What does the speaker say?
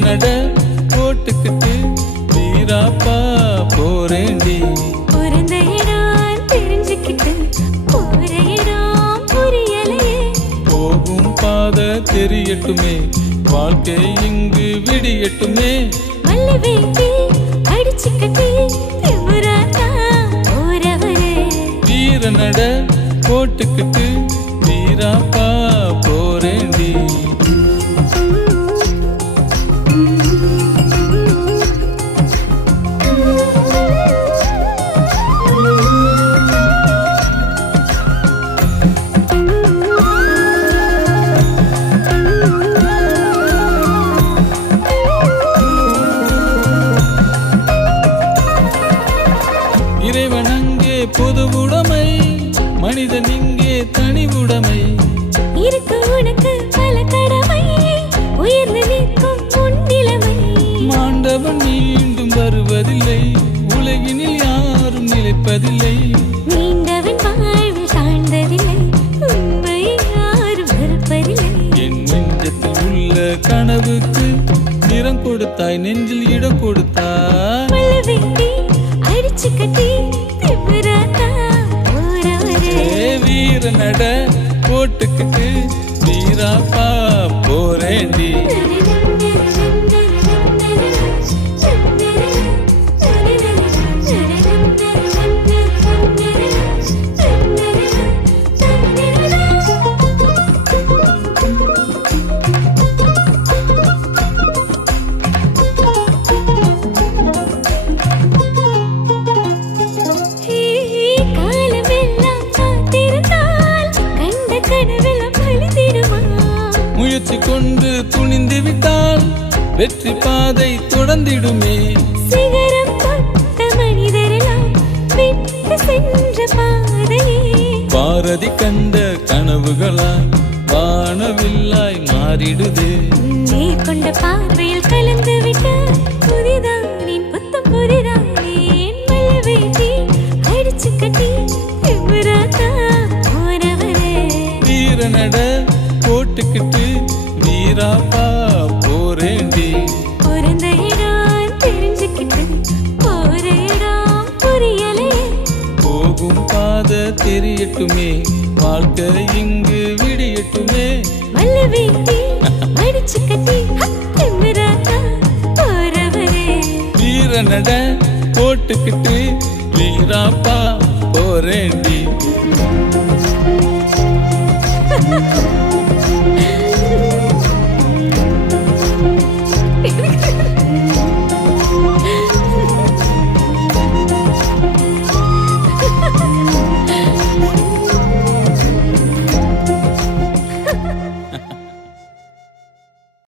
நட போட்டுக்கிட்டு வீராப்பா போறேண்டி பிறந்த இடம் போகும் பாத தெரியட்டுமே வாழ்க்கை இங்கு விடியட்டுமே. மல்லி வீர நட போட்டுக்கிட்டு வீராப்பா போ இறைவன் அங்கே பொது உடைமை மனிதன் இங்கே தனி உடைமை. இருக்கு உனக்கு பல கடமை உயர்ந்து நிற்கும் உன் நிலைமை. மாண்டவன் மீண்டும் வருவதில்லை உலகினில் யாரும் நிலைப்பதில்லை. நீண்டவன் வாழ்வில் தாழ்ந்ததில்லை உண்மை யாரும் மறுப்பதில்லை என் நெஞ்சத்தில் உள்ள கனவுக்கு நிறம் கொடுத்தாய் நெஞ்சில் இடம் கொடுத்தாய். போட்டுக்கிட்டு வீராப்பா போறேண்டி துணிந்து விட்டால் வெற்றி பாதை தொடர்ந்திடுமே. சிகரம் தொட்ட மனிதரெல்லாம் சென்ற பாதையே. பாரதி கண்ட கனவுகளா வானவில்லாய் மாறிடுதே. நேர்கொண்ட பார்வையில் கலந்து விட்ட புதிதானேன் புத்தம் அடிச்சு கட்டி வீர நட போட்டுக்கிட்டு வீராப்பா போறேண்டி பிறந்த இடம் தெரிஞ்சுக்கிட்டு போற இடம் புரியலே போகும் பாதை தெரியட்டுமே. வாழ்க்கை இங்கு விடியட்டுமே. மல்ல வேட்டி அடிச்சு கட்டி போறவரே. வீர நட போட்டுக்கிட்டு வீராப்பா போறேண்டி